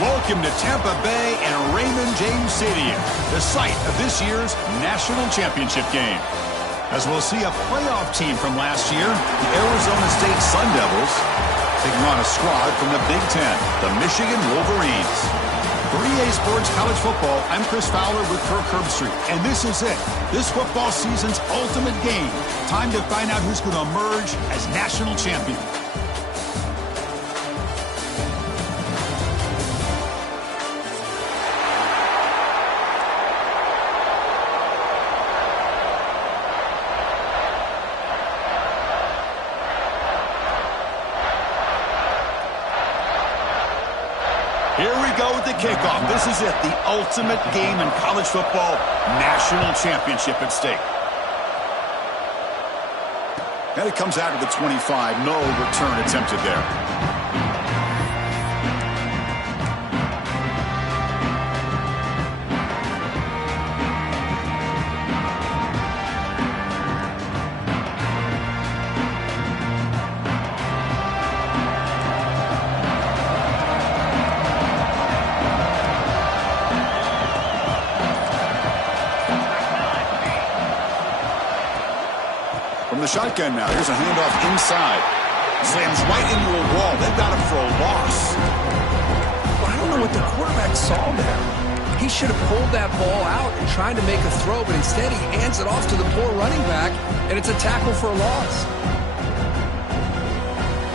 Welcome to Tampa Bay and Raymond James Stadium, the site of this year's national championship game. As we'll see a playoff team from last year, the Arizona State Sun Devils, taking on a squad from the Big Ten, the Michigan Wolverines. For EA Sports College Football, I'm Chris Fowler with Kirk Herbstreit, and this is it. This football season's ultimate game. Time to find out who's going to emerge as national champion. Here we go with the kickoff. This is it, the ultimate game in college football, national championship at stake. And it comes out of the 25. No return attempted there. From the shotgun now, here's a handoff inside. Slams right into a wall. They've got him for a loss. Well, I don't know what the quarterback saw there. He should have pulled that ball out and tried to make a throw, but instead he hands it off to the poor running back, and it's a tackle for a loss.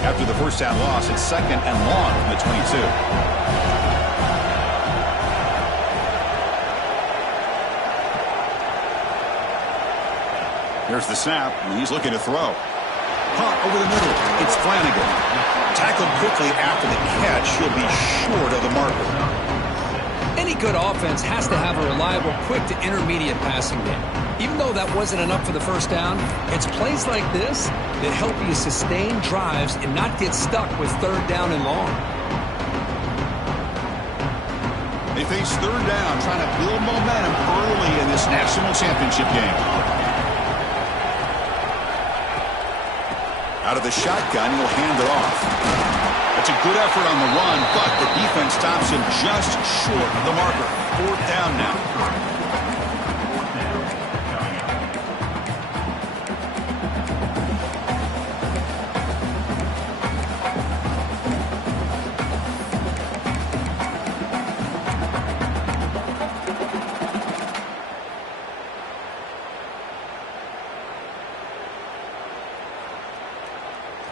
After the first down loss, it's second and long from the 22. There's the snap, and he's looking to throw. Punt over the middle. It's Flanagan. Tackled quickly after the catch. He'll be short of the marker. Any good offense has to have a reliable, quick to intermediate passing game. Even though that wasn't enough for the first down, it's plays like this that help you sustain drives and not get stuck with third down and long. They face third down, trying to build momentum early in this national championship game. Out of the shotgun, he'll hand it off. That's a good effort on the run, but the defense stops him just short of the marker. Fourth down now.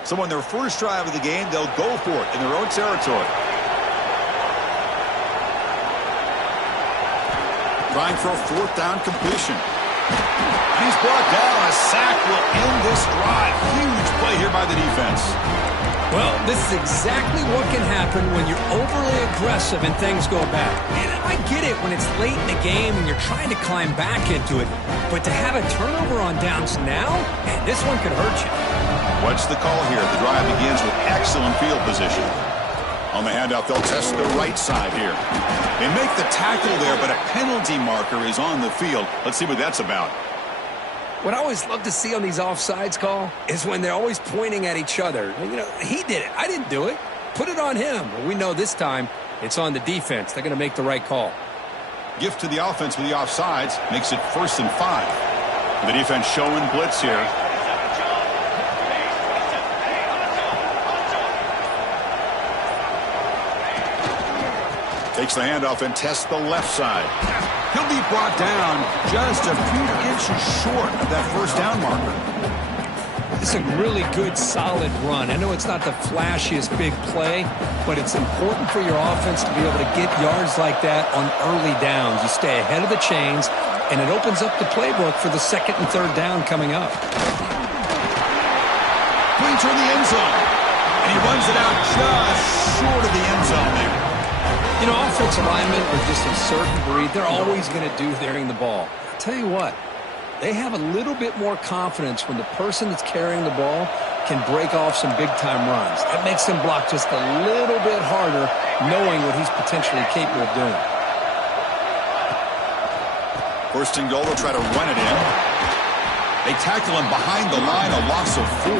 So on their first drive of the game, they'll go for it in their own territory. Trying for a fourth down completion. He's brought down. A sack will end this drive. Huge play here by the defense. Well, this is exactly what can happen when you're overly aggressive and things go bad. And I get it when it's late in the game and you're trying to climb back into it. But to have a turnover on downs now, man, this one could hurt you. What's the call here? The drive begins with excellent field position. On the handoff, they'll test the right side here. They make the tackle there, but a penalty marker is on the field. Let's see what that's about. What I always love to see on these offsides call is when they're always pointing at each other. You know, he did it. I didn't do it. Put it on him. Well, we know this time it's on the defense. They're going to make the right call. Gift to the offense with the offsides makes it 1st and 5. The defense showing blitz here. Takes the handoff and tests the left side. He'll be brought down just a few inches short of that first down marker. This is a really good, solid run. I know it's not the flashiest big play, but it's important for your offense to be able to get yards like that on early downs. You stay ahead of the chains, and it opens up the playbook for the second and third down coming up. Brings her in the end zone, and he runs it out just short of the end zone there. You know, offensive linemen are just a certain breed. They're always going to do carrying the ball. I'll tell you what, they have a little bit more confidence when the person that's carrying the ball can break off some big-time runs. That makes them block just a little bit harder, knowing what he's potentially capable of doing. First and goal, they'll try to run it in. They tackle him behind the line, a loss of 4.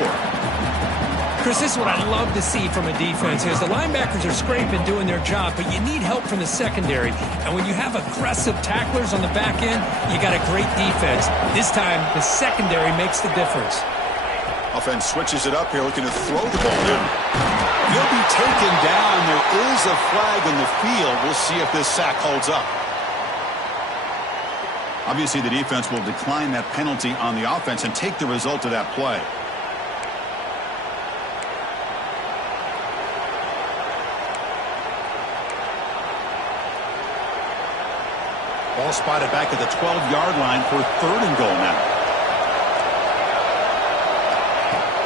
Chris, this is what I love to see from a defense is the linebackers are scraping, doing their job, but you need help from the secondary. And when you have aggressive tacklers on the back end, you got a great defense. This time, the secondary makes the difference. Offense switches it up here, looking to throw the ball in. He'll be taken down. There is a flag in the field. We'll see if this sack holds up. Obviously, the defense will decline that penalty on the offense and take the result of that play. Ball spotted back at the 12-yard line for 3rd and goal now.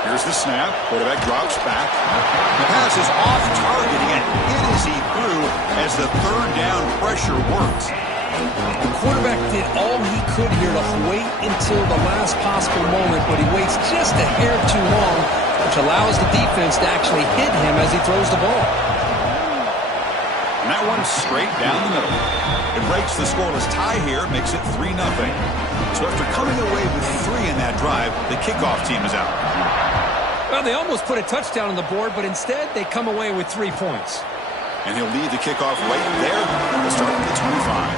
Here's the snap. Quarterback drops back. The pass is off target and hit as he threw as the 3rd down pressure works. The quarterback did all he could here to wait until the last possible moment, but he waits just a hair too long, which allows the defense to actually hit him as he throws the ball. And that one straight down the middle. It breaks the scoreless tie here, makes it 3-0. So after coming away with 3 in that drive, the kickoff team is out. Well, they almost put a touchdown on the board, but instead they come away with 3 points. And he'll lead the kickoff right there at the start of the 25.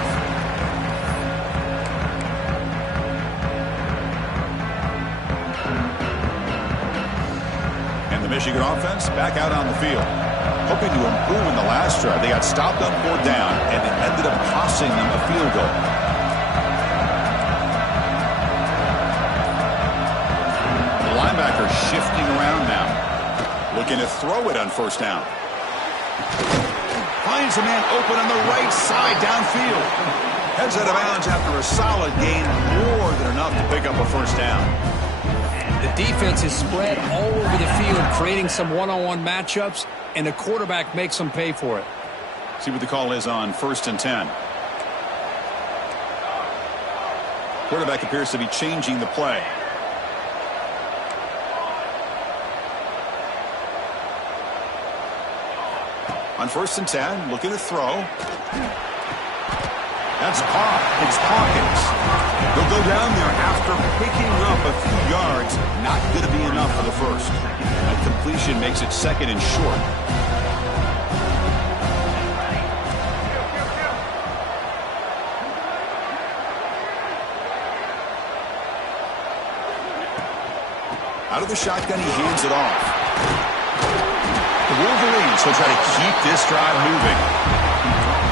And the Michigan offense back out on the field. Hoping to improve in the last drive. They got stopped on 4th down, and it ended up costing them a field goal. The linebacker shifting around now. Looking to throw it on 1st down. Finds a man open on the right side downfield. Heads out of bounds after a solid gain, more than enough to pick up a 1st down. The defense is spread all over the field, creating some one-on-one matchups, and the quarterback makes them pay for it. See what the call is on 1st and 10. Quarterback appears to be changing the play. On 1st and 10, looking to throw. That's caught. It's Hawkins. They'll go down there after picking up a few yards. Not going to be enough for the 1st. That completion makes it 2nd and short. Out of the shotgun, he hands it off. The Wolverines will try to keep this drive moving.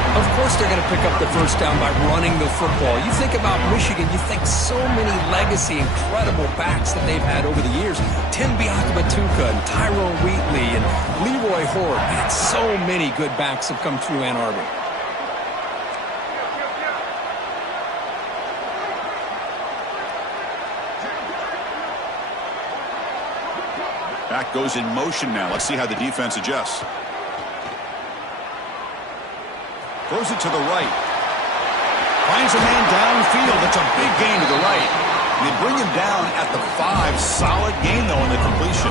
Of course they're going to pick up the 1st down by running the football. You think about Michigan, you think so many legacy, incredible backs that they've had over the years. Tim Biakabatuka and Tyrone Wheatley and Leroy Horde. Man, so many good backs have come through Ann Arbor. Back goes in motion now. Let's see how the defense adjusts. Throws it to the right. Finds a man downfield. That's a big gain to the right. And they bring him down at the 5. Solid gain, though, in the completion.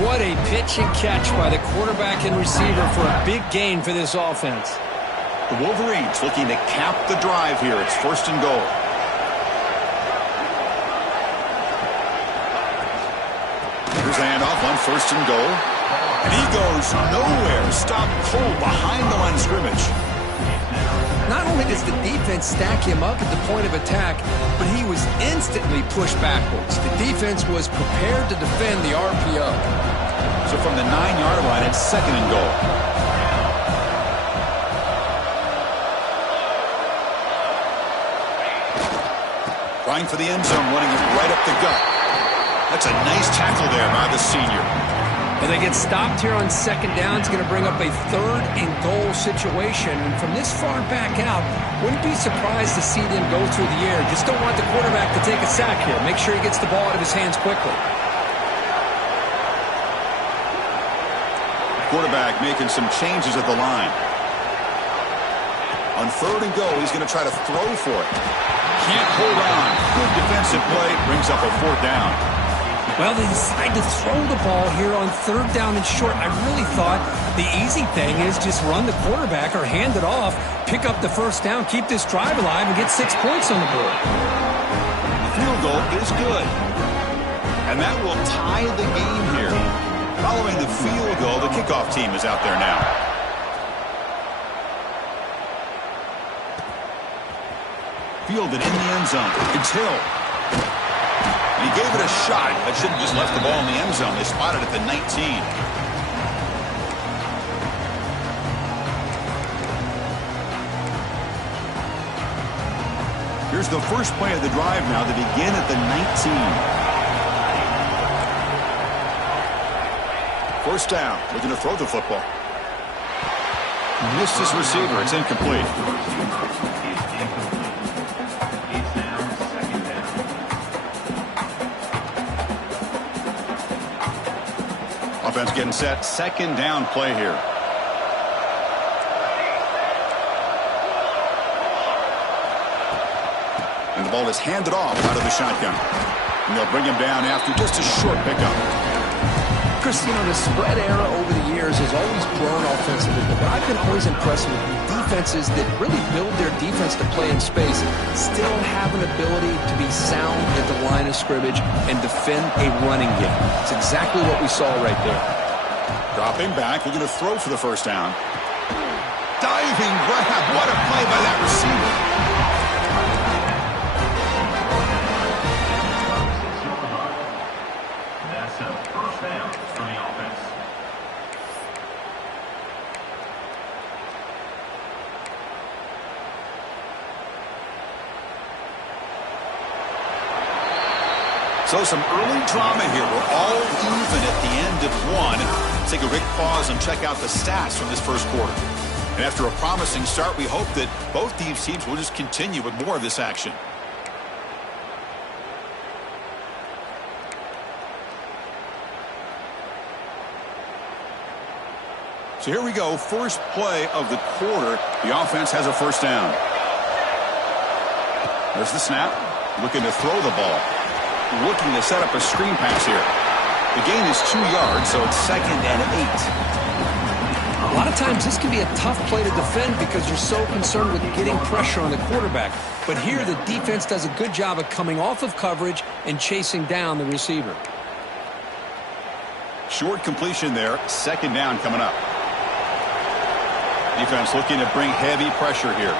What a pitch and catch by the quarterback and receiver for a big gain for this offense. The Wolverines looking to cap the drive here. It's 1st and goal. Here's the handoff on 1st and goal. And he goes nowhere. Stopped cold behind the line of scrimmage. Not only does the defense stack him up at the point of attack, but he was instantly pushed backwards. The defense was prepared to defend the RPO. So from the 9-yard line, it's 2nd and goal. Trying for the end zone, running it right up the gut. That's a nice tackle there by the senior. Well, they get stopped here on 2nd down. It's going to bring up a 3rd and goal situation. And from this far back out, wouldn't be surprised to see them go through the air. Just don't want the quarterback to take a sack here. Make sure he gets the ball out of his hands quickly. Quarterback making some changes at the line. On 3rd and goal, he's going to try to throw for it. Can't hold on. Good defensive play. Brings up a 4th down. Well, they decide to throw the ball here on 3rd down and short. I really thought the easy thing is just run the quarterback or hand it off, pick up the 1st down, keep this drive alive, and get 6 points on the board. The field goal is good. And that will tie the game here. Following the field goal, the kickoff team is out there now. Fielded in the end zone. It's Hill. And he gave it a shot, but should have just left the ball in the end zone. They spotted it at the 19. Here's the first play of the drive now. They begin at the 19. First down. Looking to throw the football. Missed his receiver. It's incomplete. Offense getting set. Second down play here. And the ball is handed off out of the shotgun. And they'll bring him down after just a short pickup. Chris, you know, the spread era over the years has always grown offensively, but I've been always impressed with defenses that really build their defense to play in space, still have an ability to be sound at the line of scrimmage and defend a running game. It's exactly what we saw right there. Dropping back, looking to throw for the first down. Diving grab. What a play by that receiver. So some early drama here. We're all even at the end of one. Let's take a quick pause and check out the stats from this first quarter. And after a promising start, we hope that both these teams will just continue with more of this action. So here we go. First play of the quarter. The offense has a first down. There's the snap. Looking to throw the ball. Looking to set up a screen pass here. The gain is 2 yards, so it's 2nd and 8. A lot of times this can be a tough play to defend because you're so concerned with getting pressure on the quarterback. But here the defense does a good job of coming off of coverage and chasing down the receiver. Short completion there. 2nd down coming up. Defense looking to bring heavy pressure here.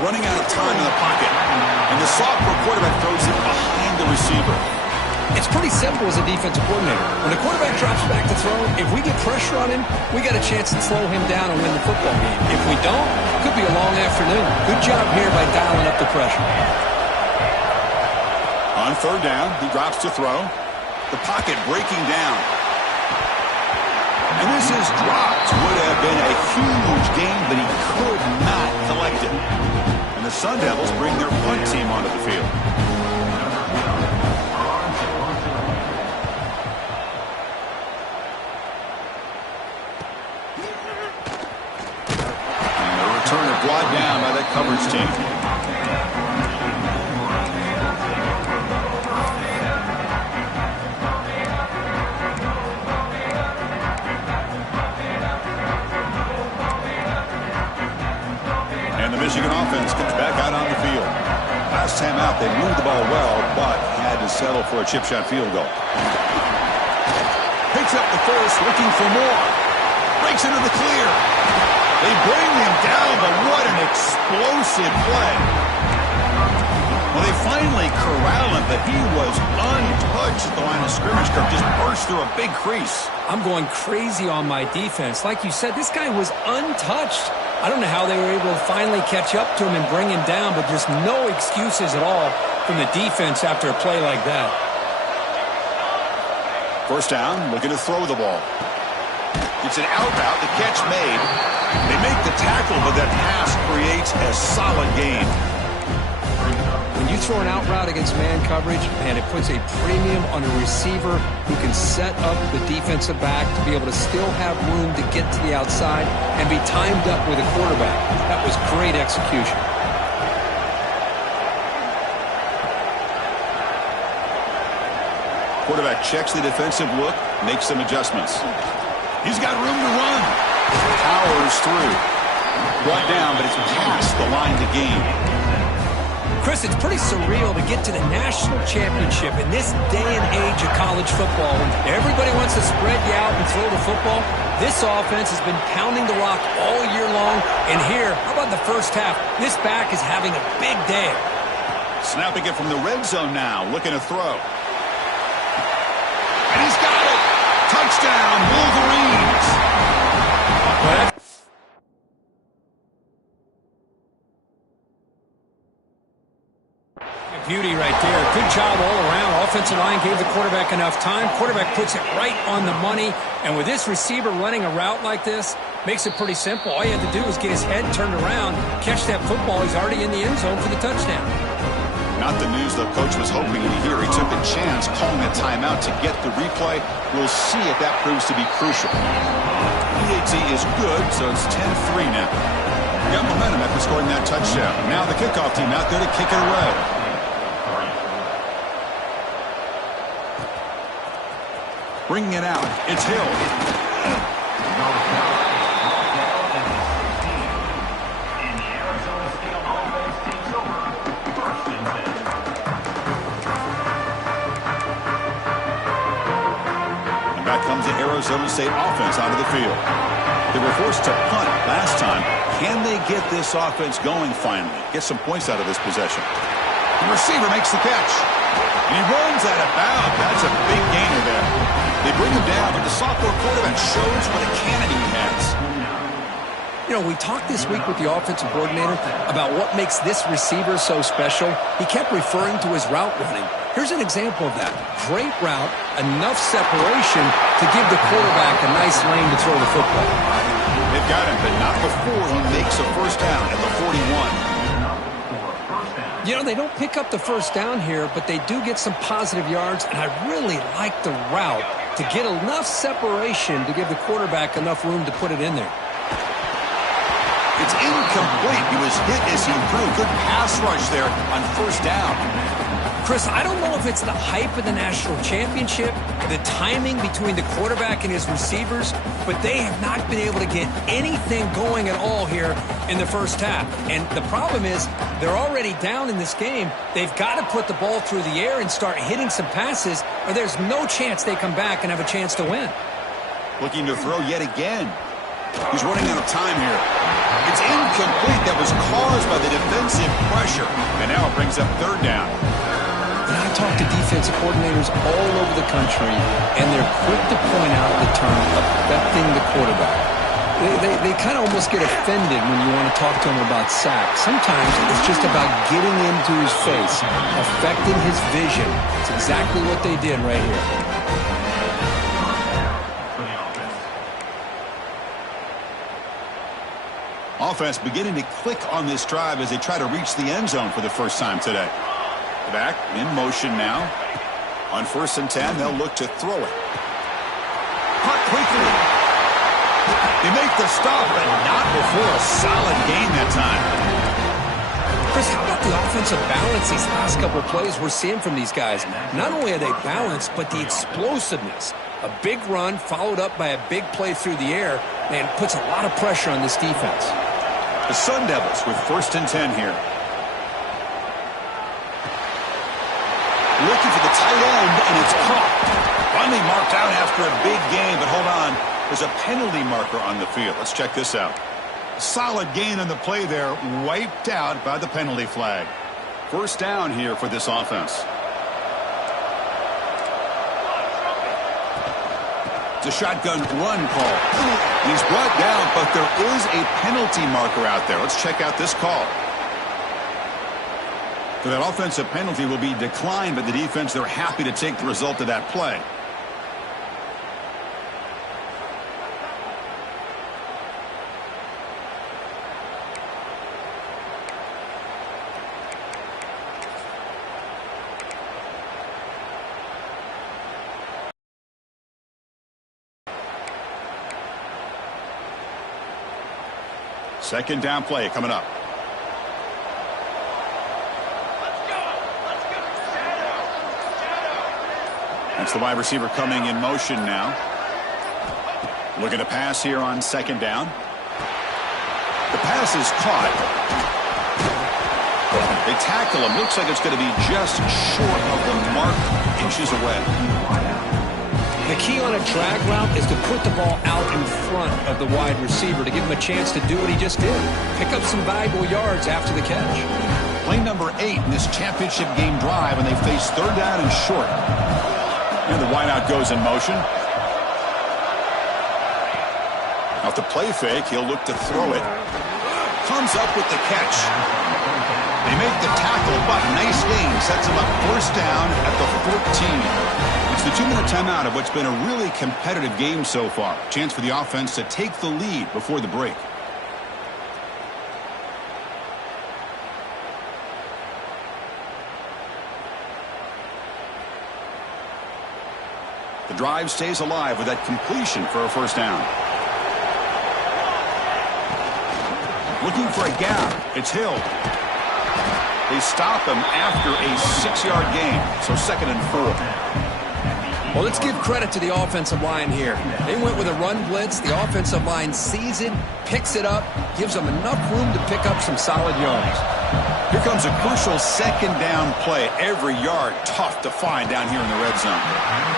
Running out of time in the pocket. And the sophomore quarterback throws it behind the receiver. It's pretty simple as a defensive coordinator. When the quarterback drops back to throw, if we get pressure on him, we got a chance to slow him down and win the football game. If we don't, it could be a long afternoon. Good job here by dialing up the pressure. On 3rd down, he drops to throw. The pocket breaking down. And this is dropped. Would have been a huge gain, but he could not collect it. And the Sun Devils bring their punt team onto the field. And the returner brought down by that coverage team. Michigan offense comes back out on the field. Last time out, they moved the ball well, but had to settle for a chip shot field goal. Picks up the first, looking for more. Breaks into the clear. They bring him down, but what an explosive play. Well, they finally corral him, but he was untouched at the line of scrimmage. Just burst through a big crease. I'm going crazy on my defense. Like you said, this guy was untouched. I don't know how they were able to finally catch up to him and bring him down, but just no excuses at all from the defense after a play like that. First down, looking to throw the ball. It's an out route, the catch made. They make the tackle, but that pass creates a solid gain. When you throw an out route against man coverage, man, it puts a premium on a receiver who can set up the defensive back to be able to still have room to get to the outside and be timed up with a quarterback. That was great execution. Quarterback checks the defensive look, makes some adjustments. He's got room to run. Powers through. Brought down, but it's past the line to gain. Chris, it's pretty surreal to get to the national championship in this day and age of college football. When everybody wants to spread you out and throw the football, this offense has been pounding the rock all year long. And here, how about the first half? This back is having a big day. Snapping it from the red zone now, looking to throw. And he's got it! Touchdown, Wolverines! Beauty right there. Good job all around. Offensive line gave the quarterback enough time. Quarterback puts it right on the money. And with this receiver running a route like this, makes it pretty simple. All you had to do was get his head turned around, catch that football. He's already in the end zone for the touchdown. Not the news the coach was hoping to hear. He took a chance calling a timeout to get the replay. We'll see if that proves to be crucial. PAT is good, so it's 10-3 now. Got momentum after scoring that touchdown. Now the kickoff team out there to kick it away. Bringing it out, it's Hill. And back comes the Arizona State offense out of the field. They were forced to punt last time. Can they get this offense going finally? Get some points out of this possession. The receiver makes the catch. And he runs out of bounds. That's a big gainer there. They bring him down, but the sophomore quarterback shows what a cannon he has. You know, we talked this week with the offensive coordinator about what makes this receiver so special. He kept referring to his route running. Here's an example of that. Great route, enough separation to give the quarterback a nice lane to throw the football. They've got him, but not before he makes a first down at the 41. You know, they don't pick up the first down here, but they do get some positive yards, and I really like the route to get enough separation to give the quarterback enough room to put it in there. It's incomplete. He was hit as he threw. Good pass rush there on first down. Chris, I don't know if it's the hype of the national championship, the timing between the quarterback and his receivers, but they have not been able to get anything going at all here in the first half. And the problem is they're already down in this game. They've got to put the ball through the air and start hitting some passes, or there's no chance they come back and have a chance to win. Looking to throw yet again. He's running out of time here. It's incomplete. That was caused by the defensive pressure. And now it brings up third down. And I talk to defensive coordinators all over the country, and they're quick to point out the term affecting the quarterback. They kind of almost get offended when you want to talk to them about sacks. Sometimes it's just about getting into his face, affecting his vision. It's exactly what they did right here. Offense beginning to click on this drive as they try to reach the end zone for the first time today. Back in motion now. On 1st and 10, they'll look to throw it. Caught quickly. They make the stop, but not before a solid gain that time. Chris, how about the offensive balance these last couple of plays we're seeing from these guys? Not only are they balanced, but the explosiveness. A big run followed up by a big play through the air, and puts a lot of pressure on this defense. The Sun Devils with 1st and 10 here. Looking for the tight end, and it's caught. Finally marked out after a big gain, but hold on. There's a penalty marker on the field. Let's check this out. Solid gain on the play there, wiped out by the penalty flag. First down here for this offense. It's a shotgun run call. He's brought down, but there is a penalty marker out there. Let's check out this call. So that offensive penalty will be declined by the defense. They're happy to take the result of that play. Second down play coming up. That's the wide receiver coming in motion now. Looking to pass here on 2nd down. The pass is caught. They tackle him. Looks like it's going to be just short of the mark, inches away. The key on a drag route is to put the ball out in front of the wide receiver to give him a chance to do what he just did. Pick up some valuable yards after the catch. Play number 8 in this championship game drive, and they face third down and short. And the wideout goes in motion. Off the play fake, he'll look to throw it. Comes up with the catch. They make the tackle, but nice gain. Sets him up first down at the 14. It's the 2-minute timeout of what's been a really competitive game so far. Chance for the offense to take the lead before the break. The drive stays alive with that completion for a first down. Looking for a gap. It's Hill. They stop him after a 6-yard gain, so 2nd and 4. Well, let's give credit to the offensive line here. They went with a run blitz. The offensive line sees it, picks it up, gives them enough room to pick up some solid yards. Here comes a crucial 2nd down play. Every yard tough to find down here in the red zone.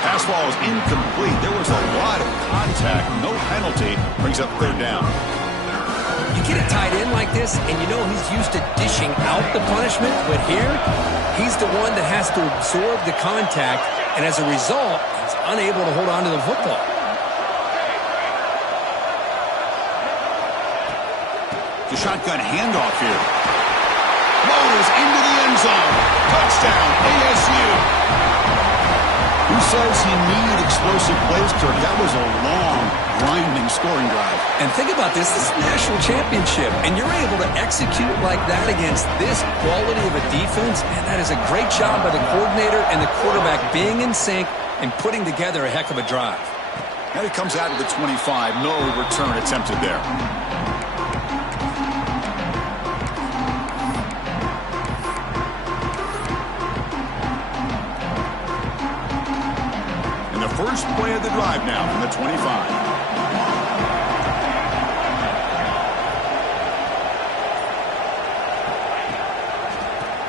Pass ball is incomplete. There was a lot of contact. No penalty. Brings up 3rd down. You get a tight end like this, and you know he's used to dishing out the punishment, but here, he's the one that has to absorb the contact, and as a result, he's unable to hold on to the football. The shotgun handoff here. Motors into the end zone. Touchdown, ASU. Who says he needed explosive plays, Kirk? That was a long, grinding scoring drive. And think about this. This is a national championship, and you're able to execute like that against this quality of a defense, and that is a great job by the coordinator and the quarterback being in sync and putting together a heck of a drive. Now he comes out to the 25. No return attempted there. First play of the drive now from the 25.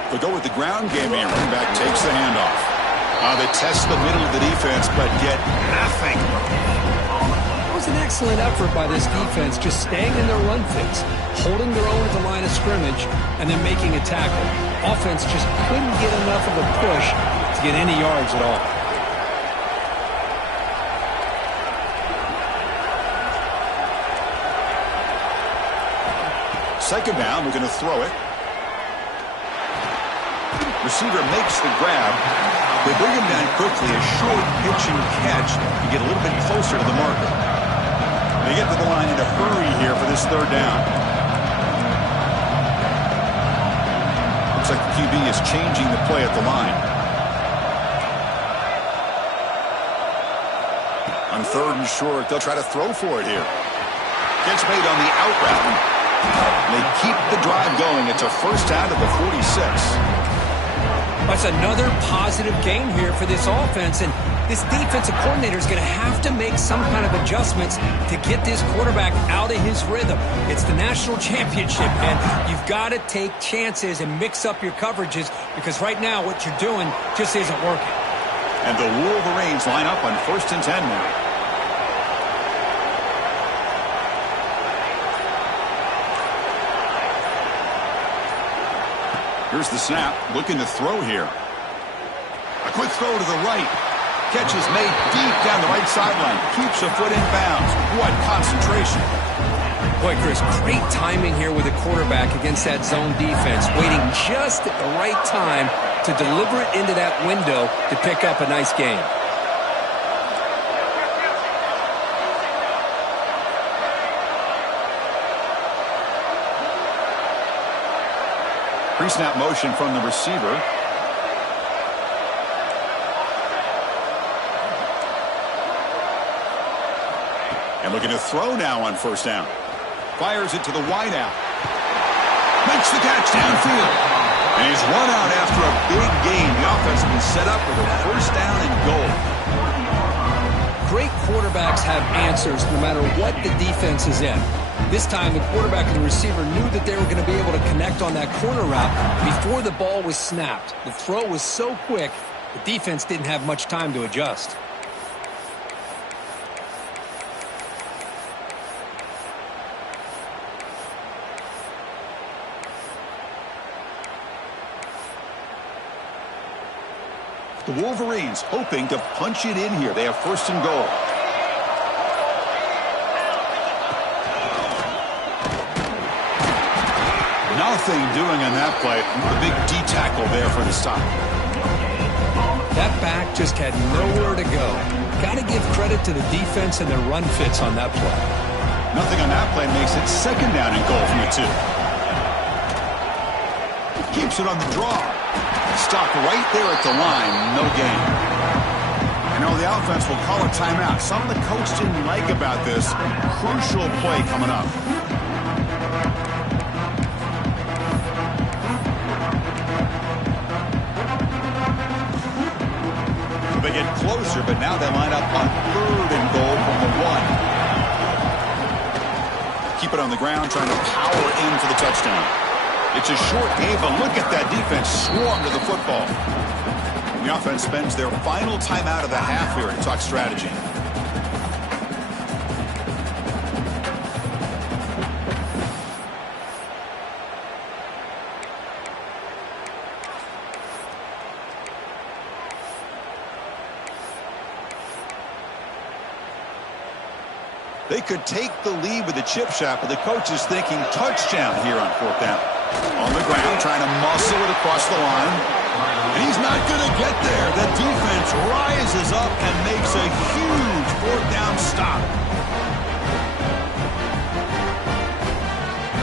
They'll go with the ground game here. Running back takes the handoff. They test the middle of the defense, but get nothing. It was an excellent effort by this defense, just staying in their run fits, holding their own at the line of scrimmage, and then making a tackle. Offense just couldn't get enough of a push to get any yards at all. Second down, we're going to throw it. Receiver makes the grab. They bring him down quickly. A short pitch and catch to get a little bit closer to the marker. They get to the line in a hurry here for this 3rd down. Looks like the QB is changing the play at the line. On 3rd and short, they'll try to throw for it here. Gets made on the out route. They keep the drive going. It's a first down to the 46. That's another positive gain here for this offense, and this defensive coordinator is going to have to make some kind of adjustments to get this quarterback out of his rhythm. It's the national championship, and you've got to take chances and mix up your coverages because right now what you're doing just isn't working. And the Wolverines line up on 1st and 10 now. Here's the snap, looking to throw here. A quick throw to the right. Catch is made deep down the right sideline. Keeps a foot in bounds. What concentration. Boy, Chris, great timing here with the quarterback against that zone defense. Waiting just at the right time to deliver it into that window to pick up a nice gain. Pre-snap motion from the receiver. And looking to throw now on 1st down. Fires it to the wideout. Makes the catch downfield. And he's run out after a big gain. The offense will be set up with a 1st down and goal. Great quarterbacks have answers no matter what the defense is in. This time, the quarterback and the receiver knew that they were going to be able to connect on that corner route before the ball was snapped. The throw was so quick, the defense didn't have much time to adjust. The Wolverines hoping to punch it in here. They have first and goal. Nothing doing on that play. A big D-tackle there for the stop. That back just had nowhere to go. Got to give credit to the defense and their run fits on that play. Nothing on that play makes it second down and goal from the 2. Keeps it on the draw. Stopped right there at the line. No gain. You know, the offense will call a timeout. Something the coach didn't like about this. Crucial play coming up. They get closer, but now they line up on third and goal from the 1. Keep it on the ground, trying to power in for the touchdown. It's a short game, but look at that defense swarm to the football. The offense spends their final timeout of the half here and talk strategy. They could take the lead with a chip shot, but the coach is thinking touchdown here on fourth down. On the ground, trying to muscle it across the line. And he's not going to get there. The defense rises up and makes a huge fourth down stop.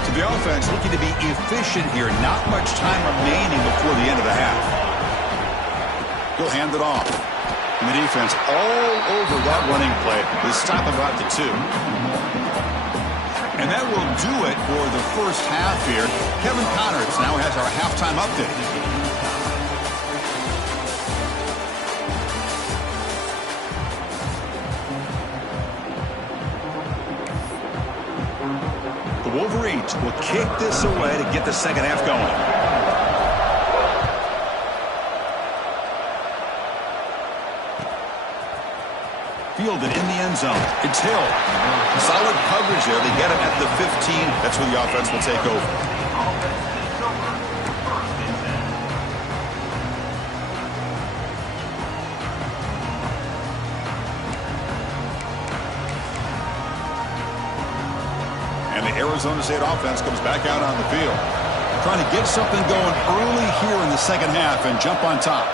So the offense looking to be efficient here. Not much time remaining before the end of the half. He'll hand it off. And the defense all over that running play. They stop about the 2. And that will do it for the first half here. Kevin Connors now has our halftime update. The Wolverines will kick this away to get the second half going. Fielded in the end zone. It's Hill. Solid coverage there. They get him at the 15. That's where the offense will take over. And the Arizona State offense comes back out on the field. Trying to get something going early here in the second half and jump on top.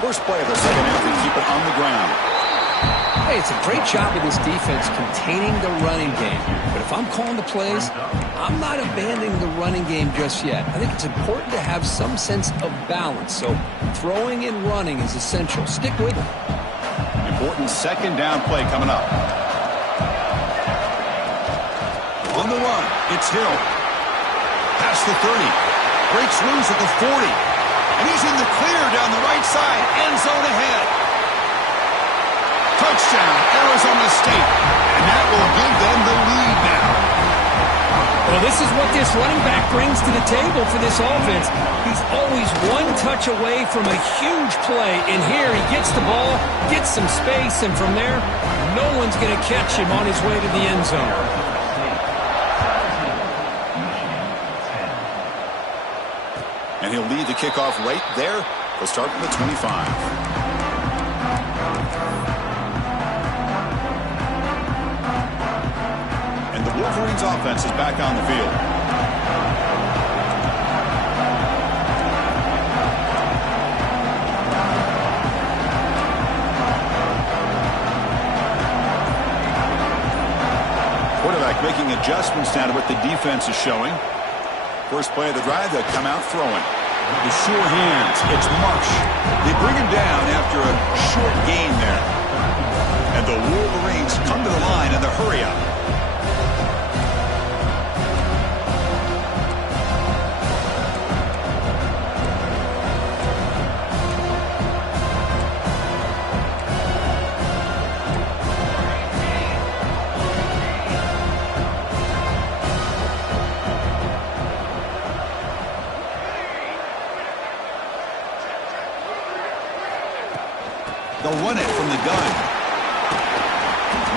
First play of the second half, they keep it on the ground. Hey, it's a great job of this defense containing the running game. But if I'm calling the plays, I'm not abandoning the running game just yet. I think it's important to have some sense of balance. So throwing and running is essential. Stick with it. Important second down play coming up. On the run, it's Hill. Past the 30. Breaks loose at the 40. And he's in the clear down the right side. End zone ahead. Touchdown, Arizona State. And that will give them the lead now. Well, this is what this running back brings to the table for this offense. He's always one touch away from a huge play. And here he gets the ball, gets some space, and from there, no one's going to catch him on his way to the end zone. And he'll lead the kickoff right there. We'll start from the 25. And the Wolverines offense is back on the field. Quarterback making adjustments now to what the defense is showing. First play of the drive, they'll come out throwing. The sure hands, it's Marsh. They bring him down after a short gain there. And the Wolverines come to the line in the hurry-up. They'll run it from the gun.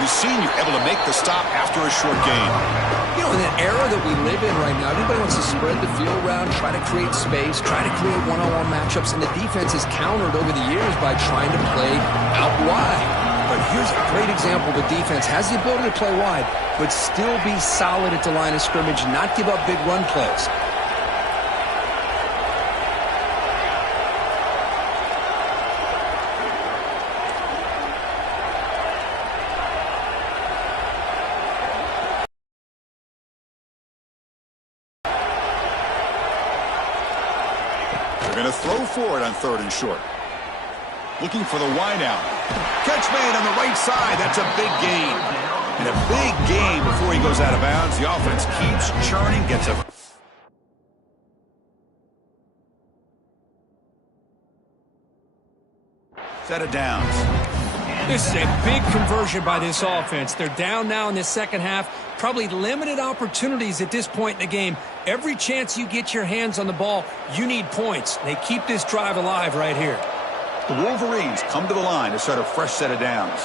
The senior able to make the stop after a short gain. You know, in that era that we live in right now, everybody wants to spread the field around, try to create space, try to create one-on-one matchups, and the defense is countered over the years by trying to play out wide. But here's a great example. The defense has the ability to play wide, but still be solid at the line of scrimmage, not give up big run plays. They're going to throw for it on 3rd and short. Looking for the wide out. Catch made on the right side. That's a big gain. And a big gain before he goes out of bounds. The offense keeps churning, gets a set of downs. This is a big conversion by this offense. They're down now in this second half. Probably limited opportunities at this point in the game. Every chance you get your hands on the ball, you need points. They keep this drive alive right here. The Wolverines come to the line to start a fresh set of downs.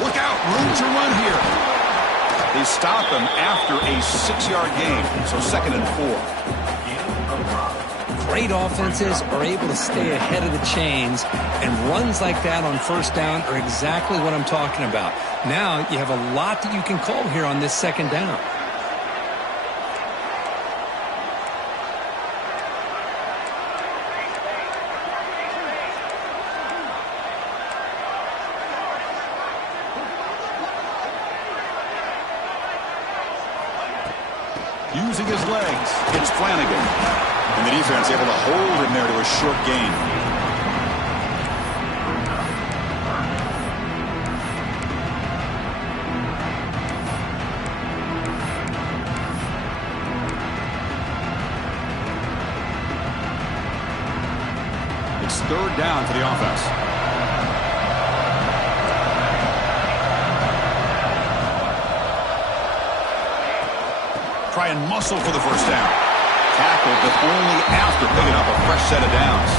Look out, room to run here. They stop him after a 6-yard gain, so 2nd and 4. Great offenses are able to stay ahead of the chains, and runs like that on 1st down are exactly what I'm talking about. Now you have a lot that you can call here on this 2nd down. Using his legs, it's Flanagan. And the defense able to hold him there to a short gain. It's 3rd down for the offense. Try and muscle for the 1st down. Tackled, but only after picking up a fresh set of downs.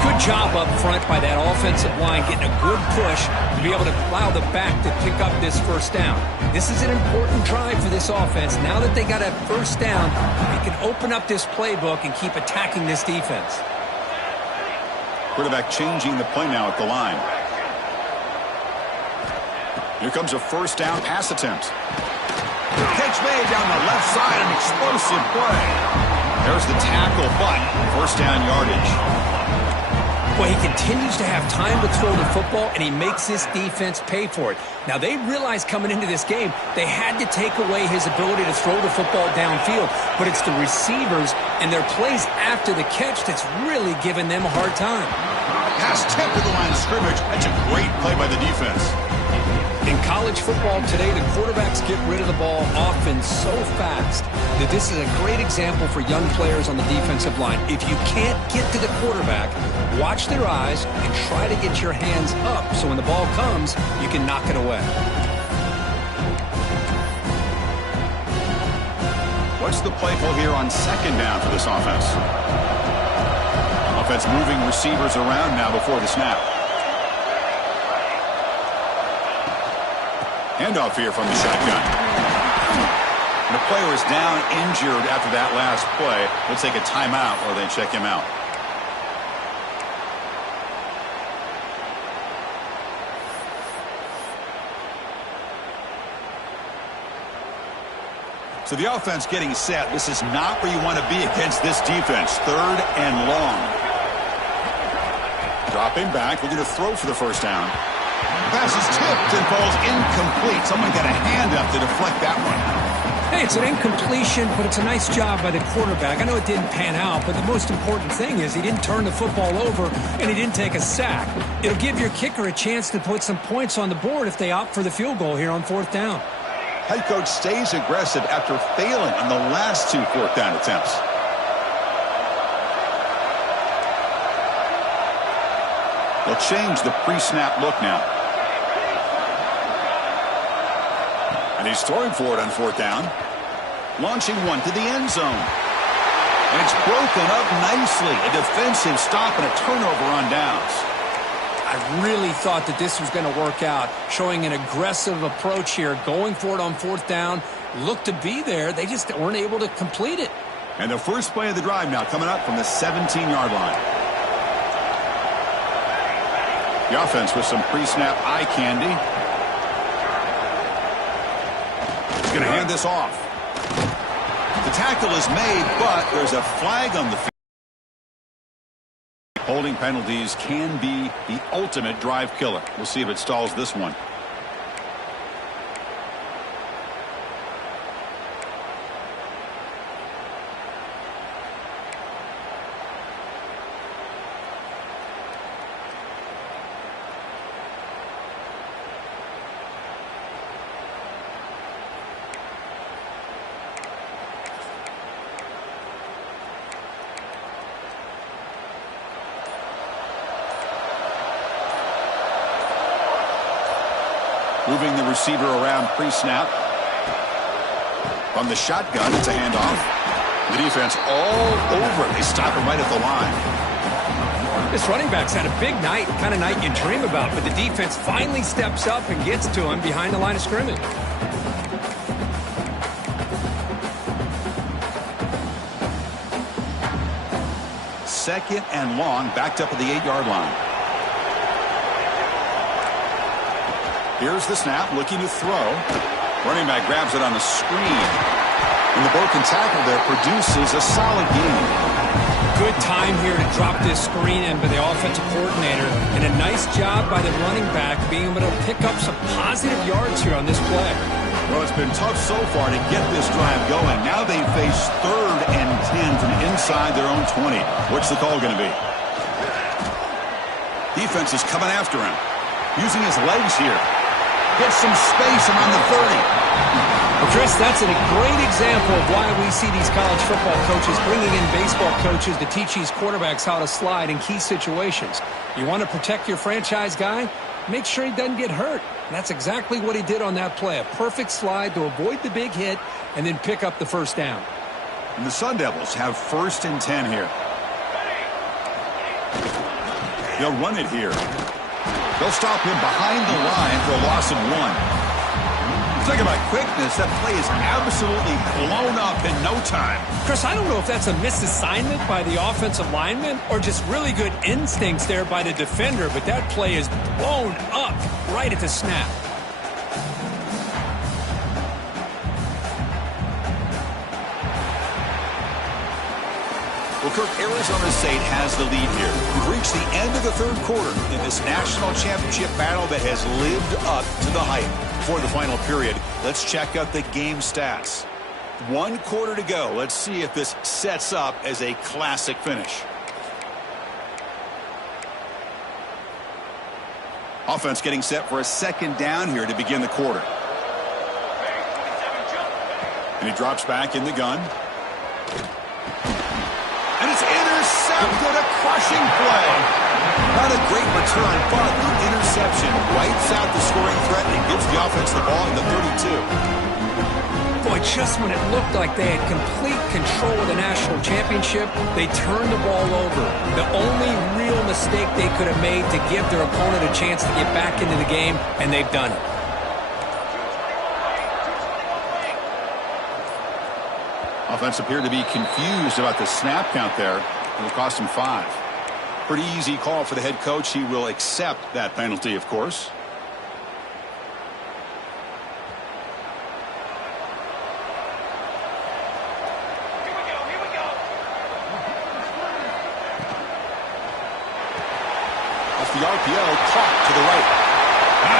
Good job up front by that offensive line, getting a good push to be able to allow the back to pick up this 1st down. This is an important drive for this offense. Now that they got a 1st down, they can open up this playbook and keep attacking this defense. Quarterback changing the play now at the line. Here comes a 1st down pass attempt. Catch made down the left side, an explosive play. There's the tackle, but 1st down yardage. Well, he continues to have time to throw the football, and he makes this defense pay for it. Now, they realized coming into this game they had to take away his ability to throw the football downfield, but it's the receivers and their plays after the catch that's really giving them a hard time. Pass tipped to the line of scrimmage. That's a great play by the defense. In college football today, the quarterbacks get rid of the ball often so fast that this is a great example for young players on the defensive line. If you can't get to the quarterback, watch their eyes and try to get your hands up so when the ball comes, you can knock it away. What's the play call here on 2nd down for this offense? Offense moving receivers around now before the snap. Handoff here from the shotgun. The player is down injured after that last play. They'll take a timeout or they check him out. So the offense getting set. This is not where you want to be against this defense. 3rd and long. Dropping back, looking to throw for the 1st down. Pass is tipped and falls incomplete. Someone got a hand up to deflect that one. Hey, it's an incompletion, but it's a nice job by the quarterback. I know it didn't pan out, but the most important thing is he didn't turn the football over and he didn't take a sack. It'll give your kicker a chance to put some points on the board if they opt for the field goal here on 4th down. Head coach stays aggressive after failing on the last 2 4th down attempts. They'll change the pre-snap look now. And he's throwing for it on 4th down. Launching one to the end zone. And it's broken up nicely. A defensive stop and a turnover on downs. I really thought that this was going to work out, showing an aggressive approach here, going for it on 4th down. Looked to be there. They just weren't able to complete it. And the first play of the drive now coming up from the 17-yard line. The offense with some pre-snap eye candy. He's going to hand this off. The tackle is made, but there's a flag on the field. Holding penalties can be the ultimate drive killer. We'll see if it stalls this one. Moving the receiver around pre-snap. From the shotgun, it's a handoff. The defense all over it. They stop him right at the line. This running back's had a big night, kind of night you dream about, but the defense finally steps up and gets to him behind the line of scrimmage. Second and long, backed up at the 8-yard line. Here's the snap, looking to throw. Running back grabs it on the screen. And the broken tackle there produces a solid gain. Good time here to drop this screen in by the offensive coordinator. And a nice job by the running back being able to pick up some positive yards here on this play. Well, it's been tough so far to get this drive going. Now they face 3rd and 10 from inside their own 20. What's the call going to be? Defense is coming after him. Using his legs here. Gets some space around the 30. Well, Chris, that's a great example of why we see these college football coaches bringing in baseball coaches to teach these quarterbacks how to slide in key situations. You want to protect your franchise guy? Make sure he doesn't get hurt. And that's exactly what he did on that play. A perfect slide to avoid the big hit and then pick up the 1st down. And the Sun Devils have 1st and 10 here. They'll run it here. They'll stop him behind the line for a loss of 1. Talk about quickness. That play is absolutely blown up in no time. Chris, I don't know if that's a misassignment by the offensive lineman or just really good instincts there by the defender, but that play is blown up right at the snap. Well, Kirk, Arizona State has the lead here. We've reached the end of the 3rd quarter in this national championship battle that has lived up to the hype. For the final period, let's check out the game stats. 1 quarter to go. Let's see if this sets up as a classic finish. Offense getting set for a 2nd down here to begin the quarter. And he drops back in the gun. And it's intercepted, a crushing play. Not a great return, but the interception wipes out the scoring threat and gives the offense the ball in the 32. Boy, just when it looked like they had complete control of the national championship, they turned the ball over. The only real mistake they could have made to give their opponent a chance to get back into the game, and they've done it. Offense appeared to be confused about the snap count there. It will cost him 5. Pretty easy call for the head coach. He will accept that penalty, of course. Here we go. Off the RPO, caught to the right.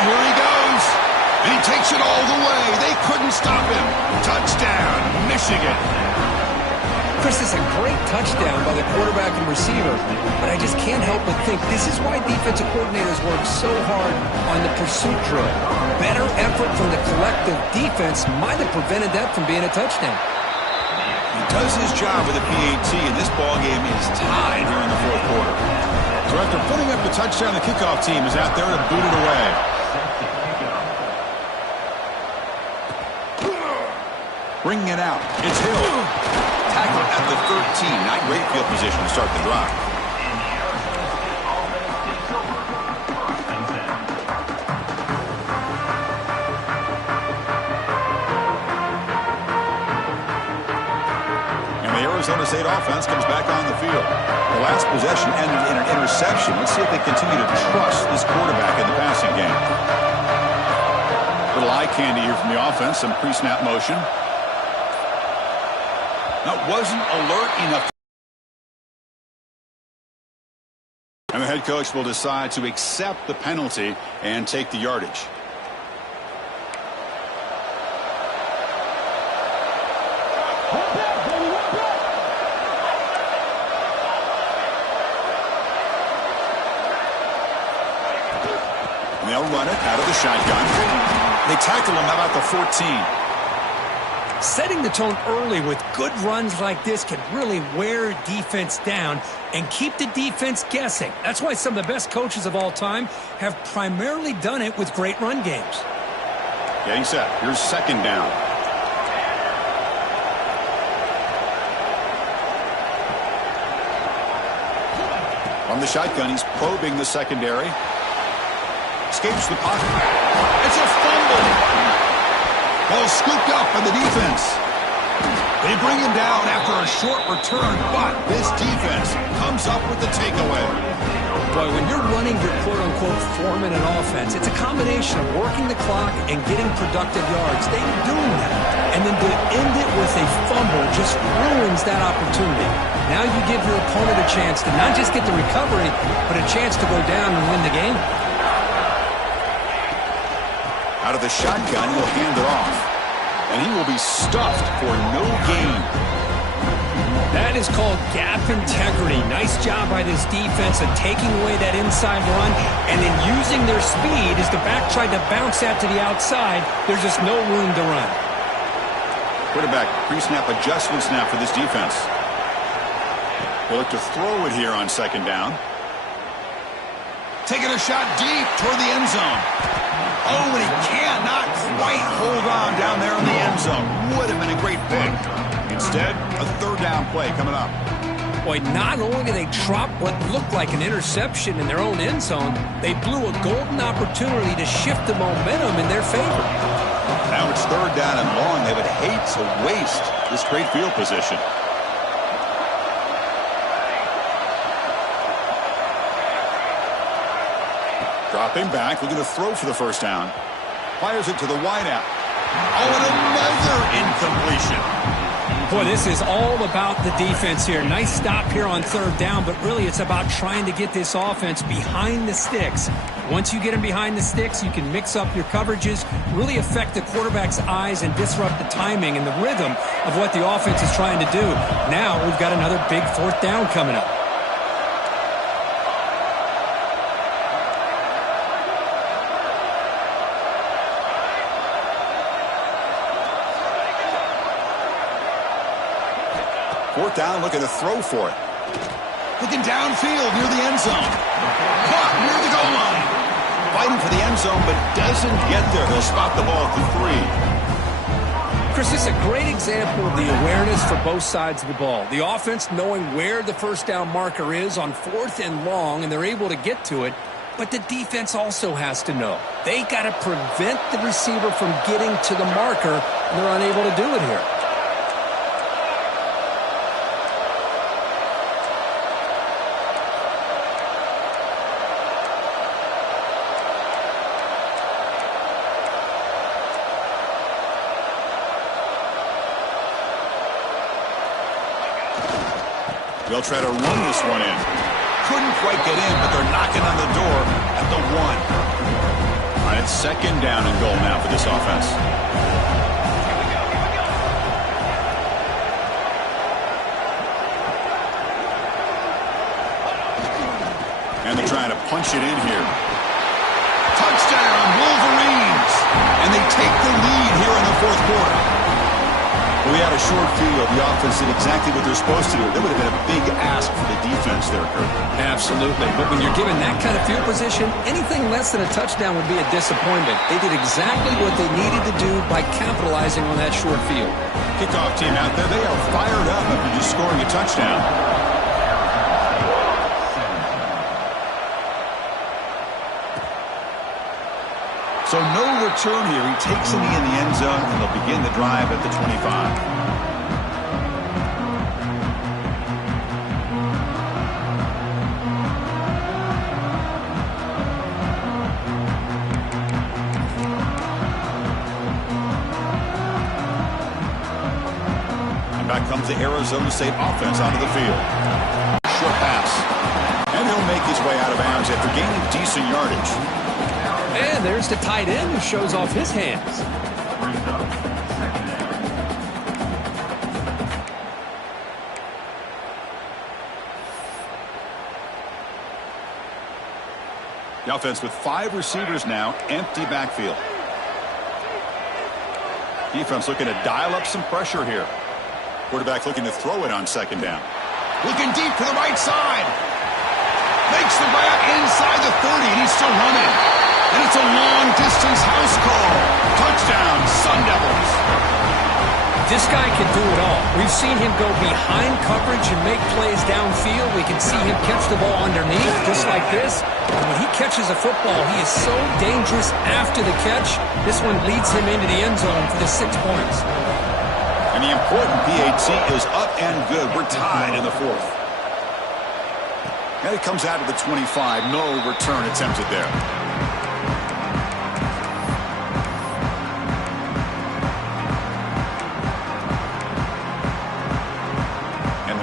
Here he goes. And he takes it all the way. They couldn't stop him. Touchdown, Michigan. Chris, this is a great touchdown by the quarterback and receiver, but I just can't help but think this is why defensive coordinators work so hard on the pursuit drill. Better effort from the collective defense might have prevented that from being a touchdown. He does his job with a PAT, and this ball game is tied here in the 4th quarter. So after putting up the touchdown, the kickoff team is out there to boot it away. Bringing it out. It's Hill. Tackle at the 13. Not great field position to start the drive. Arizona State offense comes back on the field. The last possession ended in an interception. Let's see if they continue to trust this quarterback in the passing game. Little eye candy here from the offense. Some pre-snap motion. That wasn't alert enough. And the head coach will decide to accept the penalty and take the yardage. They'll run it out of the shotgun. They tackle him about the 14. Setting the tone early with good runs like this can really wear defense down and keep the defense guessing. That's why some of the best coaches of all time have primarily done it with great run games. Getting set. Here's second down. From the shotgun, he's probing the secondary. Escapes the pocket. It's a fumble. Ball scooped up by the defense. They bring him down after a short return, but this defense comes up with the takeaway. Boy, when you're running your quote-unquote four-minute offense, it's a combination of working the clock and getting productive yards. They were doing that. And then to end it with a fumble just ruins that opportunity. Now you give your opponent a chance to not just get the recovery, but a chance to go down and win the game. Out of the shotgun, he'll hand it off. And he will be stuffed for no gain. That is called gap integrity. Nice job by this defense of taking away that inside run and then using their speed as the back tried to bounce that to the outside. There's just no room to run. Quarterback pre-snap adjustment snap for this defense. They'll look to throw it here on second down. Taking a shot deep toward the end zone. Oh, and he cannot quite hold on down there in the end zone. Would have been a great pick. Instead, a third down play coming up. Boy, not only did they drop what looked like an interception in their own end zone, they blew a golden opportunity to shift the momentum in their favor. Now it's third down and long. They would hate to waste this great field position. Dropping back, looking to throw for the first down. Fires it to the wideout. Oh, and another incompletion. Boy, this is all about the defense here. Nice stop here on third down, but really it's about trying to get this offense behind the sticks. Once you get them behind the sticks, you can mix up your coverages, really affect the quarterback's eyes and disrupt the timing and the rhythm of what the offense is trying to do. Now we've got another big fourth down coming up. Fourth down, looking to throw for it. Looking downfield near the end zone. Caught near the goal line. Fighting for the end zone, but doesn't get there. They'll spot the ball at the 3. Chris, this is a great example of the awareness for both sides of the ball. The offense knowing where the first down marker is on fourth and long, and they're able to get to it. But the defense also has to know. They got to prevent the receiver from getting to the marker, and they're unable to do it here. They'll try to run this one in. Couldn't quite get in, but they're knocking on the door at the 1. All right, it's second down and goal now for this offense. And they're trying to punch it in here. Touchdown, Wolverines! And they take the lead here in the fourth quarter. We had a short field. The offense did exactly what they're supposed to do. That would have been a big ask for the defense there, Kurt. Absolutely. But when you're given that kind of field position, anything less than a touchdown would be a disappointment. They did exactly what they needed to do by capitalizing on that short field. Kickoff team out there, they are fired up after just scoring a touchdown. So no return here. He takes a knee in the end zone, and they'll begin the drive at the 25. And back comes the Arizona State offense onto the field. Short pass. And he'll make his way out of bounds after gaining decent yardage. And there's the tight end who shows off his hands. The offense with 5 receivers now, empty backfield. Defense looking to dial up some pressure here. Quarterback looking to throw it on second down. Looking deep to the right side. Makes the grab inside the 30, and he's still running. And it's a long-distance house call. Touchdown, Sun Devils. This guy can do it all. We've seen him go behind coverage and make plays downfield. We can see him catch the ball underneath, just like this. And when he catches a football, he is so dangerous after the catch. This one leads him into the end zone for the 6 points. And the important PAT is up and good. We're tied in the 4th. And it comes out of the 25. No return attempted there.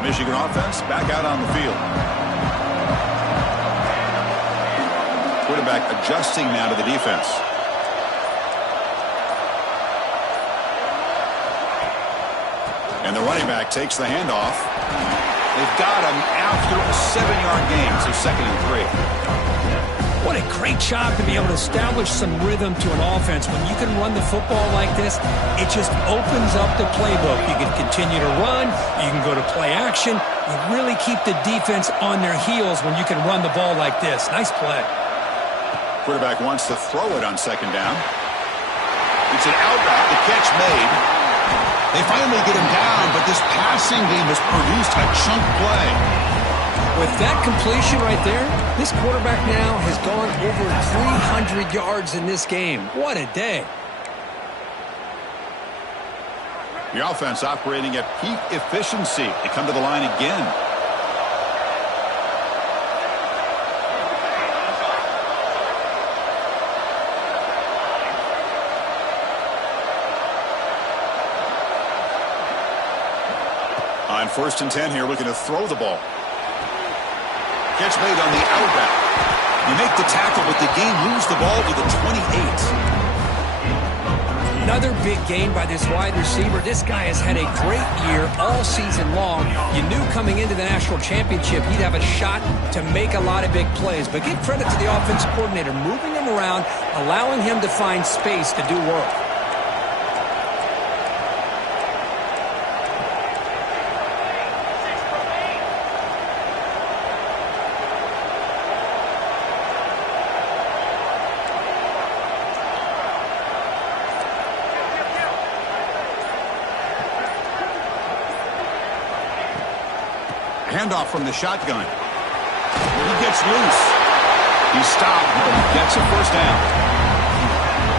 Michigan offense back out on the field. Quarterback adjusting now to the defense. And the running back takes the handoff. They've got him after a 7-yard gain, so 2nd and 3. What a great job to be able to establish some rhythm to an offense. When you can run the football like this, it just opens up the playbook. You can continue to run. You can go to play action. You really keep the defense on their heels when you can run the ball like this. Nice play. Quarterback wants to throw it on 2nd down. It's an out route. The catch made. They finally get him down, but this passing game has produced a chunk play. With that completion right there, this quarterback now has gone over 300 yards in this game. What a day. The offense operating at peak efficiency. They come to the line again. On 1st and 10 here, looking to throw the ball. Catch made on the out route. You make the tackle, but the game lose the ball to the 28. Another big gain by this wide receiver. This guy has had a great year all season long. You knew coming into the national championship he'd have a shot to make a lot of big plays. But give credit to the offensive coordinator, moving him around, allowing him to find space to do work. Handoff from the shotgun. He gets loose. He's stopped, but he gets a 1st down.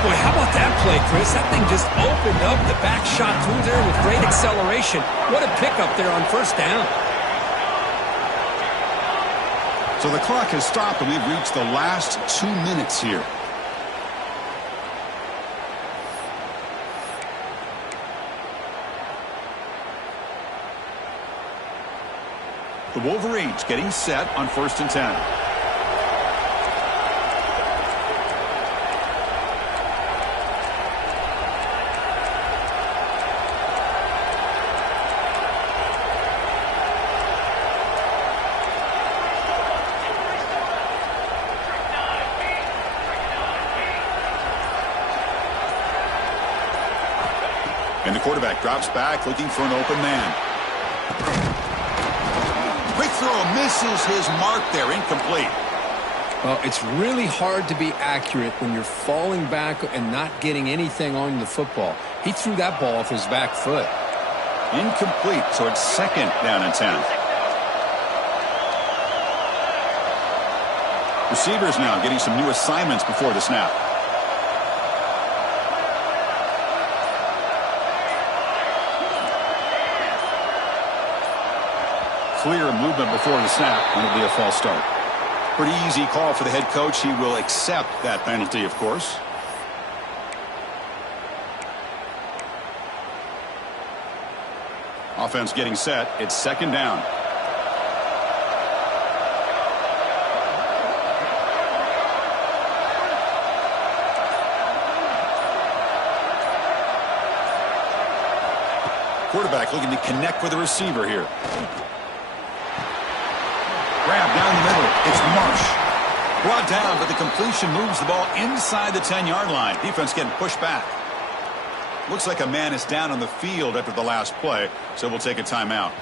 Boy, how about that play, Chris? That thing just opened up. The back shot through there with great acceleration. What a pickup there on 1st down. So the clock has stopped, and we've reached the last 2 minutes here. The Wolverines getting set on 1st and 10. And the quarterback drops back looking for an open man. Quick throw misses his mark there. Incomplete. Well, it's really hard to be accurate when you're falling back and not getting anything on the football. He threw that ball off his back foot. Incomplete, so it's 2nd down and 10. Receivers now getting some new assignments before the snap. Clear movement before the snap, and it'll be a false start. Pretty easy call for the head coach. He will accept that penalty, of course. Offense getting set. It's 2nd down. Quarterback looking to connect with the receiver here. Grab down the middle. It's Marsh. Brought down, but the completion moves the ball inside the 10-yard line. Defense getting pushed back. Looks like a man is down on the field after the last play, so we'll take a timeout.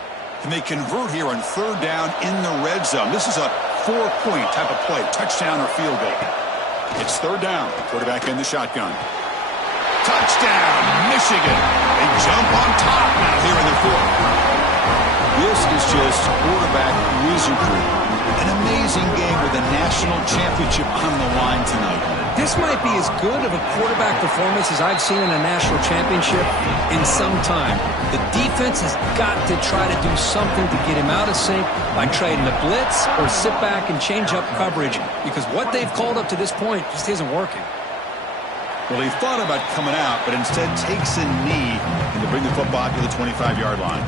Can they convert here on 3rd down in the red zone? This is a 4-point type of play, touchdown or field goal. It's 3rd down. Quarterback in the shotgun. Touchdown, Michigan. They jump on top now here in the 4th. This is just quarterback wizardry. An amazing game with a national championship on the line tonight. This might be as good of a quarterback performance as I've seen in a national championship in some time. The defense has got to try to do something to get him out of sync by trading the blitz or sit back and change up coverage, because what they've called up to this point just isn't working. Well, he thought about coming out, but instead takes a knee and to bring the football to the 25-yard line.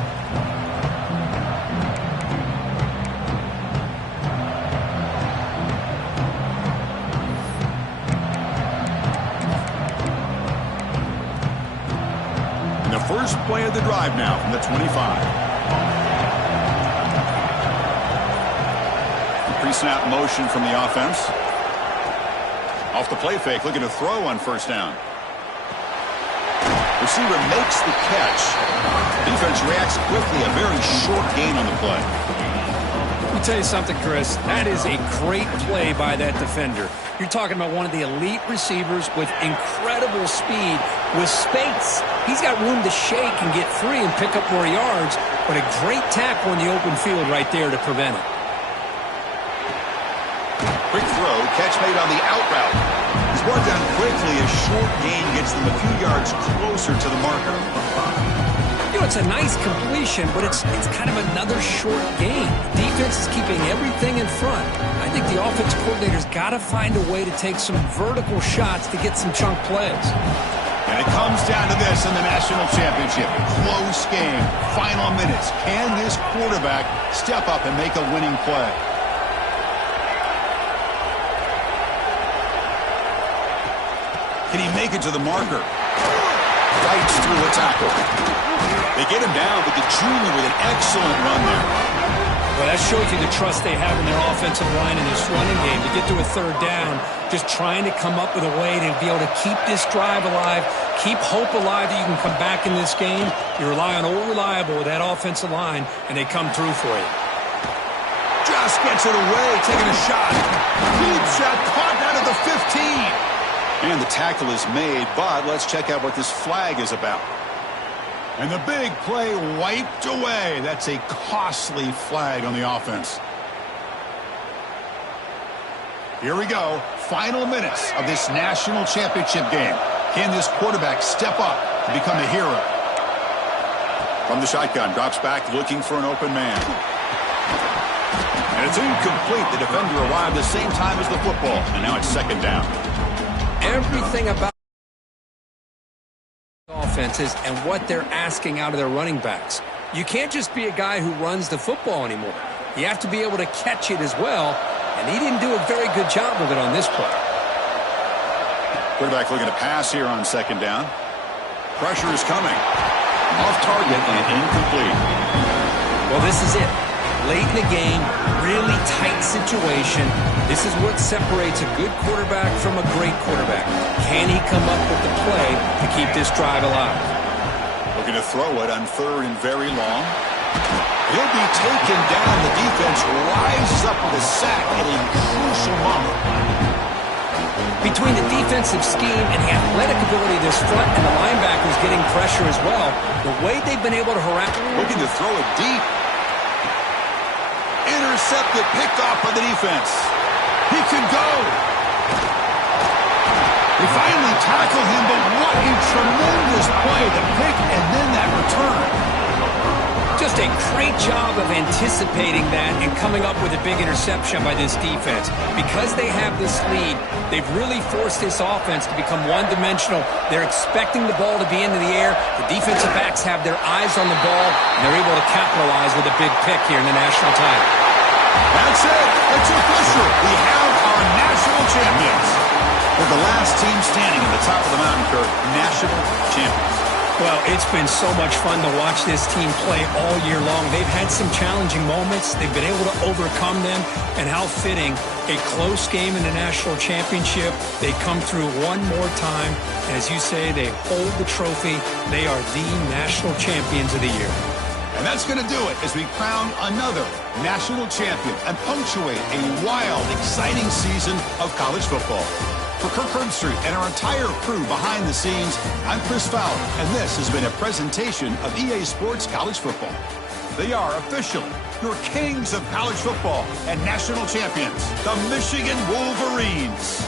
And the first play of the drive now from the 25. Pre-snap motion from the offense. Off the play fake, looking to throw on 1st down. Receiver makes the catch. Defense reacts quickly. A very short gain on the play. Let me tell you something, Chris. That is a great play by that defender. You're talking about one of the elite receivers with incredible speed, with space. He's got room to shake and get free and pick up more yards, but a great tackle in the open field right there to prevent it. Quick throw, catch made on the out route. He's brought down quickly. A short gain gets them a few yards closer to the marker. You know, it's a nice completion, but it's kind of another short gain. Defense is keeping everything in front. I think the offense coordinator's got to find a way to take some vertical shots to get some chunk plays. And it comes down to this in the national championship. Close game. Final minutes. Can this quarterback step up and make a winning play? Can he make it to the marker? Fights through a tackle. They get him down, but the junior with an excellent run there. Well, that shows you the trust they have in their offensive line in this running game. To get to a 3rd down, just trying to come up with a way to be able to keep this drive alive, keep hope alive that you can come back in this game. You rely on Old Reliable with that offensive line, and they come through for you. Just gets it away, taking a shot. Deep shot, caught out of the 15. And the tackle is made, but let's check out what this flag is about. And the big play wiped away. That's a costly flag on the offense. Here we go. Final minutes of this national championship game. Can this quarterback step up to become a hero? From the shotgun, drops back looking for an open man. And it's incomplete. The defender arrived the same time as the football, and now it's 2nd down. Everything about offenses and what they're asking out of their running backs. You can't just be a guy who runs the football anymore. You have to be able to catch it as well, and he didn't do a very good job of it on this play. Quarterback looking to pass here on 2nd down. Pressure is coming. Off target and incomplete. Well, this is it. Late in the game, really tight situation. This is what separates a good quarterback from a great quarterback. Can he come up with the play to keep this drive alive? Looking to throw it on 3rd and very long. He'll be taken down. The defense rises up with a sack at a crucial moment. Between the defensive scheme and the athletic ability of this front and the linebackers getting pressure as well, the way they've been able to harass... Looking to throw it deep. Intercepted, picked off by the defense. He can go. They finally tackle him, but what a tremendous play. The pick and then that return. Just a great job of anticipating that and coming up with a big interception by this defense. Because they have this lead, they've really forced this offense to become one-dimensional. They're expecting the ball to be into the air. The defensive backs have their eyes on the ball, and they're able to capitalize with a big pick here in the national title. That's it. It's official. We have our national champions. They're the last team standing at the top of the mountain, Kurt. National champions. Well, it's been so much fun to watch this team play all year long. They've had some challenging moments. They've been able to overcome them. And how fitting, a close game in the national championship. They come through one more time. And as you say, they hold the trophy. They are the national champions of the year. And that's going to do it as we crown another national champion and punctuate a wild, exciting season of college football. For Kirk Herbstreit and our entire crew behind the scenes, I'm Chris Vell, and this has been a presentation of EA Sports College Football. They are officially your kings of college football and national champions, the Michigan Wolverines.